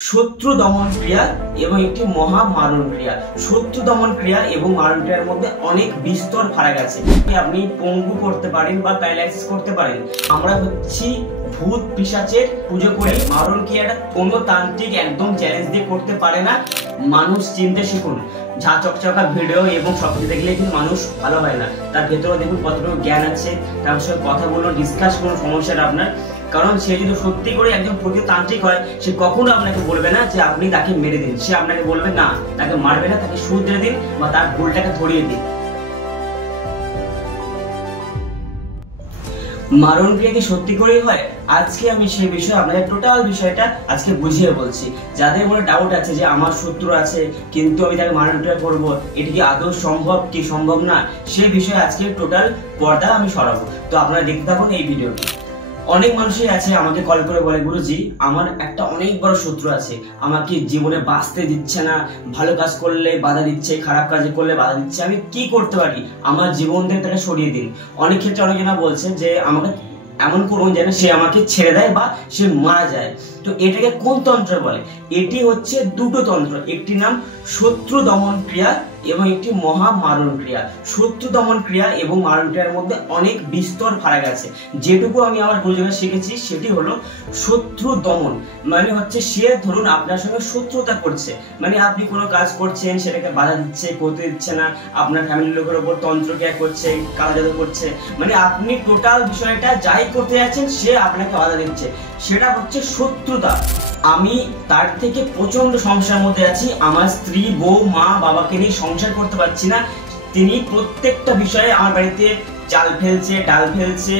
শত্রু দমন ক্রিয়া এবং একটি মহা মারণ ক্রিয়া। শত্রু দমন ক্রিয়া এবং মারণ ক্রিয়ার মধ্যে অনেক বিস্তর ফারাক আছে। আপনি পঙ্গু করতে পারেন বা প্যারালাইসিস করতে পারেন। আমরা হচ্ছি ভূত পিশাচের পুজো করে। মারণ ক্রিয়াটা কোনো তান্ত্রিক একদম চ্যালেঞ্জ দিয়ে করতে পারে না। মানুষ চিনতে শিখুন। ঝা চকচকা ভিডিও এবং সবকিছু দেখলে কিন্তু মানুষ ভালো হয় না। তার ভেতরেও দেখুন কতটুকু জ্ঞান আছে, তার সঙ্গে কথা বলুন, ডিসকাস করুন সমস্যাটা আপনার। কারণ সে যদি সত্যি করে একজন প্রকৃত তান্ত্রিক হয়, সে কখনো আপনাকে বলবে না যে আপনি তাকে মেরে দিন। সে আপনাকে বলবে না, তাকে মারবে না, তাকে শুধরে দিন বা তার ভুলটাকে ধরিয়ে দিন। মারণ ক্রিয়া কি সত্যি করেই হয়? আজকে আমি সেই বিষয়ে আপনাদের টোটাল বিষয়টা আজকে বুঝিয়ে বলছি। যাদের মনে ডাউট আছে যে আমার শত্রু আছে কিন্তু আমি তাকে মারণ ক্রিয়া করবো, এটা কি আদৌ সম্ভব কি সম্ভব না, সেই বিষয়ে আজকে টোটাল পর্দা আমি সরাবো। তো আপনারা দেখতে থাকুন এই ভিডিওটি। অনেক মানুষই আছে আমাকে কল করে বলে, গুরুজি আমার একটা অনেক বড় শত্রু আছে, আমাকে জীবনে বাঁচতে দিচ্ছে না, ভালো কাজ করলে বাধা দিচ্ছে, খারাপ কাজ করলে বাধা দিচ্ছে, আমি কি করতে পারি, আমার জীবন থেকে তাকে সরিয়ে দিন। অনেক ক্ষেত্রে অনেকেরা বলছে যে আমাকে এমন করুন যেন সে আমাকে ছেড়ে দেয় বা সে মারা যায়। তো এটাকে কোন তন্ত্র বলে? এটি হচ্ছে দুটো তন্ত্র, একটি নাম শত্রু দমন ক্রিয়া এবং একটি মহা মারণ ক্রিয়া। শত্রু দমন ক্রিয়া এবং মারণ ক্রিয়ার মধ্যে অনেক বিস্তর ফারাক আছে। যেটুকু আমি আমার গুরুজনের শিখেছি সেটি হলো শত্রু দমন মানে হচ্ছে সে ধরুন আপনার সঙ্গে শত্রুতা করছে, মানে আপনি কোনো কাজ করছেন সেটাকে বাধা দিচ্ছে, করতে দিচ্ছে না, আপনার ফ্যামিলির লোকের উপর তন্ত্র ক্রিয়া করছে, কালা জাদু করছে, মানে আপনি টোটাল বিষয়টা যাই করতে যাচ্ছেন সে আপনাকে বাধা দিচ্ছে, সেটা হচ্ছে শত্রুতা। আমি তার থেকে প্রচন্ড সমস্যার মধ্যে আছি, আমার স্ত্রী, বউ, মা, বাবাকে নিয়ে সংসার করতে পারছি না। তিনি প্রত্যেকটা বিষয়ে আমার বাড়িতে চাল ফেলছে, ডাল ফেলছে,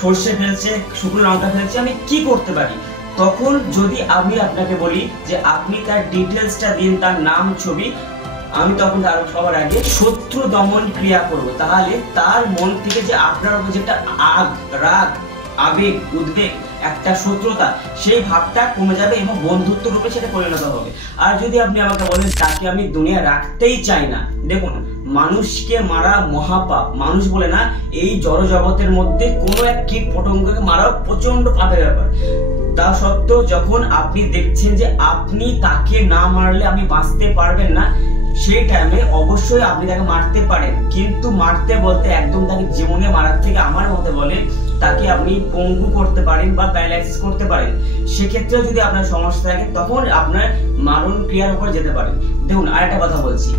সর্ষে ফেলছে, শুকনো লঙ্কা ফেলছে, আমি কি করতে পারি? তখন যদি আমি আপনাকে বলি যে আপনি তার ডিটেলসটা দিন, তার নাম, ছবি, আমি তখন তার সবার আগে শত্রু দমন ক্রিয়া করব। তাহলে তার মন থেকে যে আপনার উপর যেটা রাগ, আবেগ, উদ্বেগ, একটা শত্রুতা, সেই ভাবটা কমে যাবে এবং বন্ধুত্ব রূপে সেটা পরিণত হবে। আর যদি আপনি আমাকে বলেন তাকে আমি দুনিয়া রাখতেই চাই না, দেখুন মানুষকে মারা মহাপাপ। মানুষ বলে না, এই জড় জগতের মধ্যে কোনো এক কীট পতঙ্গকে মারা প্রচন্ড পাপের ব্যাপার। তা সত্ত্বেও যখন আপনি দেখছেন যে আপনি তাকে না মারলে আপনি বাঁচতে পারবেন না, সেই টাইমে অবশ্যই আপনি তাকে মারতে পারেন, কিন্তু মারতে বলতে একদম তাকে জীবনে মারার থেকে আমার মতে বলে তাকে আপনি পঙ্গু করতে পারেন বা প্যারালাইসিস করতে পারেন। সেক্ষেত্রে যদি আপনার সমস্যা থাকে তখন আপনার মারণ ক্রিয়ার উপর যেতে পারেন। দেখুন আরেকটা কথা বলছি,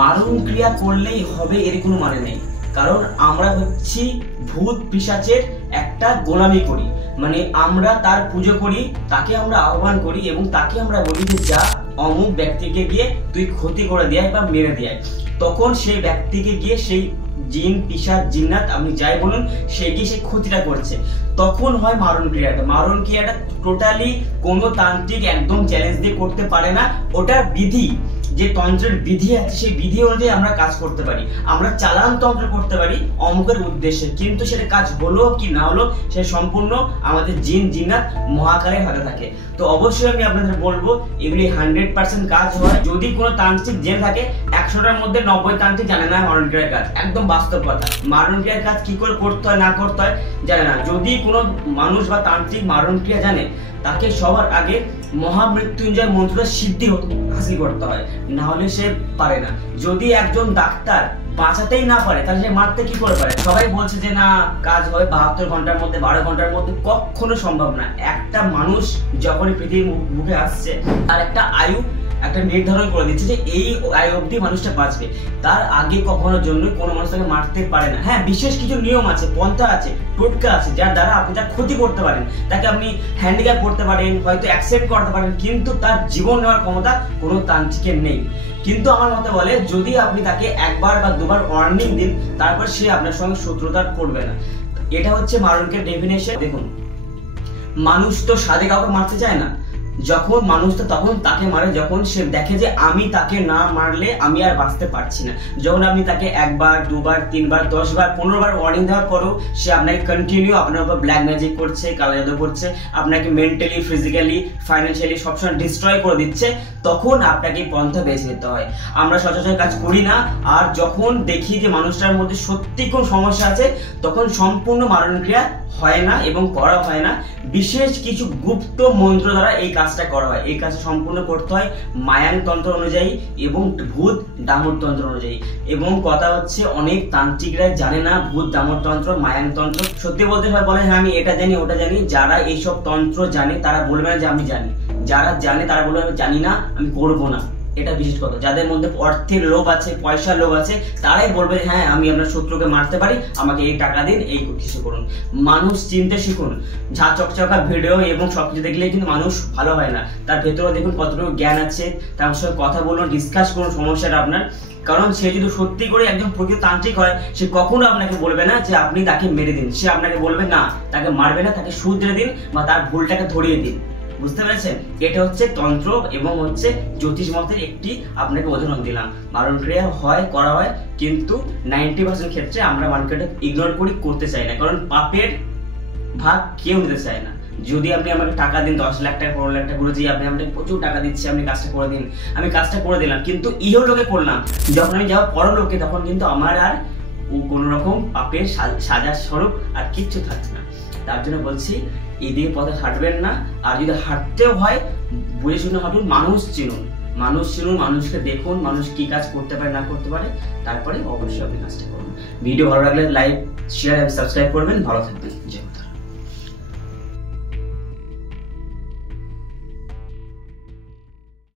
মারণ ক্রিয়া করলেই হবে এর কোনো মানে নেই। কারণ আমরা হচ্ছি ভূত পিশাচের একটা গোলামি করি, মানে আমরা তার পুজো করি, তাকে আমরা আহ্বান করি এবং তাকে আমরা বলি যে যা অমুক ব্যক্তিকে গিয়ে তুই ক্ষতি করে দেয় বা মেরে দেয়। তখন সেই ব্যক্তিকে গিয়ে সেই জিন, পিশাচ, জিন্নাত আপনি যাই বলুন, সে গিয়ে সেই ক্ষতিটা করছে, তখন হয় মারণ ক্রিয়াটা। মারণ ক্রিয়াটা টোটালি কোনো তান্ত্রিক একদম চ্যালেঞ্জ দিয়ে করতে পারে না। ওটা বিধি, যে তন্ত্রের বিধি আছে সেই বিধি অনুযায়ী আমরা কাজ করতে পারি। আমরা চালান তন্ত্র করতে পারি অমুকের উদ্দেশ্যে, কিন্তু সেটা কাজ হলো কি না হলো সে সম্পূর্ণ আমাদের জিন, জিন্নাত, মহাকালের হাতে থাকে। তো অবশ্যই আমি আপনাদের বলবো এগুলি 100% কাজ হয়। যদি কোনো তান্ত্রিক জেনে থাকে 100টার মধ্যে 90 তান্ত্রিক জানে না মারণ ক্রিয়ার কাজ, একদম বাস্তব কথা। মারণ ক্রিয়ার কাজ কি করে করতে হয় না করতে হয় জানে না। যদি কোনো মানুষ বা তান্ত্রিক মারণ ক্রিয়া জানে, তাকে সবার আগে মহামৃত্যুঞ্জয় মন্ত্রটা সিদ্ধি হাসিল করতে হয়, না হলে সে পারে না। যদি একজন ডাক্তার বাঁচাতেই না পারে তাহলে সে মারতে কি করে পারে? সবাই বলছে যে না কাজ হয় 72 ঘন্টার মধ্যে, 12 ঘন্টার মধ্যে, কখনো সম্ভব না। একটা মানুষ যখনই পৃথিবীর মুখে আসছে তার একটা আয়ু একটা নির্ধারণ করে দিচ্ছে যে এই আয়ু অবধি মানুষটা বাঁচবে, তার আগে কখনোর জন্য কোনো মানুষ তাকে মারতে পারে না। হ্যাঁ, বিশেষ কিছু নিয়ম আছে, পন্থা আছে, টোটকা আছে, যার দ্বারা আপনি তার ক্ষতি করতে পারেন, তাকে আপনি হ্যান্ডিক্যাপ করতে পারেন, হয়তো অ্যাকসেপ্ট করতে পারেন, কিন্তু তার জীবন নেওয়ার ক্ষমতা কোনো তান্ত্রিকের নেই। কিন্তু আমার মতে বলে যদি আপনি তাকে একবার বা দুবার ওয়ার্নিং দিন, তারপর সে আপনার সঙ্গে শত্রুতা করবে না। এটা হচ্ছে মারণের ডেফিনেশন। দেখুন মানুষ তো সাদে কাউকে মারতে চায় না, যখন মানুষ তো তখন তাকে মারে যখন সে দেখে যে আমি তাকে না মারলে আমি আর বাঁচতে পারছি না। যখন আপনি তাকে একবার, দুবার, 3বার, 10 বার, 15 বার ওয়ার্নিং দেওয়ার পরেও সে আপনাকে কন্টিনিউ আপনার উপর ব্ল্যাক ম্যাজিক করছে, কালো জাদু করছে, আপনাকে মেন্টালি, ফিজিক্যালি, ফাইন্যান্সিয়ালি সবসময় ডিস্ট্রয় করে দিচ্ছে, তখন আপনাকে পন্থা বেছে নিতে হয়। আমরা সচরাচর কাজ করি না। আর যখন দেখি যে মানুষটার মধ্যে সত্যি কোন সমস্যা আছে, তখন সম্পূর্ণ মারণ ক্রিয়া হয় না এবং করা হয় না। বিশেষ কিছু গুপ্ত মন্ত্র দ্বারা এই কাজটা করা হয়। এই কাজটা সম্পূর্ণ করতে হয় মায়াং তন্ত্র অনুযায়ী এবং ভূত ডামর তন্ত্র অনুযায়ী। এবং কথা হচ্ছে অনেক তান্ত্রিকরা জানে না ভূত ডামর তন্ত্র, মায়াং তন্ত্র। সত্যি বলতে হয় বলে হ্যাঁ আমি এটা জানি ওটা জানি। যারা এইসব তন্ত্র জানে তারা বলবে না যে আমি জানি, যারা জানে তারা বলবে আমি জানি না, আমি করবো না। এটা বিশেষ কথা। যাদের মধ্যে অর্থের লোভ আছে, পয়সার লোভ আছে, তারাই বলবে হ্যাঁ আমি আপনার শত্রুকে মারতে পারি, আমাকে এই টাকা দিন, এই কিছু করুন। মানুষ চিনতে শিখুন। ঝা চকচকা ভিডিও এবং সবকিছু দেখলে কিন্তু মানুষ ভালো হয় না। তার ভেতরে দেখুন কতটুকু জ্ঞান আছে, তার সঙ্গে কথা বলুন, ডিসকাস করুন সমস্যাটা আপনার। কারণ সে যদি সত্যি করে একজন প্রকৃত তান্ত্রিক হয়, সে কখনো আপনাকে বলবে না যে আপনি তাকে মেরে দিন। সে আপনাকে বলবে না, তাকে মারবে না, তাকে শুধরে দিন বা তার ভুলটাকে ধরিয়ে দিন। বুঝতে পেরেছেন? এটা হচ্ছে তন্ত্র এবং হচ্ছে জ্যোতিষ মতের একটি আপনাকে উদাহরণ দিলাম। মারণ ক্রিয়া হয়, করা হয়, কিন্তু 90% ক্ষেত্রে আমরা মার্কেটে ইগনোর করি, করতে চাই না। কারণ পাপের ভাগ কেউ নিতে চায় না। যদি আপনি আমাকে টাকা দিন 10 লাখ টাকা 15 লাখ টাকা গুরুজি আপনি আমাকে প্রচুর টাকা দিচ্ছে, আপনি কাজটা করে দিন, আমি কাজটা করে দিলাম, কিন্তু ইহলোকে করলাম, যখন আমি যাবো পরলোকে তখন কিন্তু আমার আর কোন রকম পাপের সাজা স্বরূপ আর কিচ্ছু থাকছে না। তার জন্য বলছি এই দিকে পথে হাঁটবেন না। আর যদি হাঁটতেও হয় বুঝে শুনে হাঁটুন। মানুষ চিনুন, মানুষ চিনুন, মানুষকে দেখুন, মানুষ কি কাজ করতে পারে না করতে পারে, তারপরে অবশ্যই আপনি কাজটা করুন। ভিডিও ভালো লাগলে লাইক, শেয়ার এবং সাবস্ক্রাইব করবেন। ভালো থাকবেন।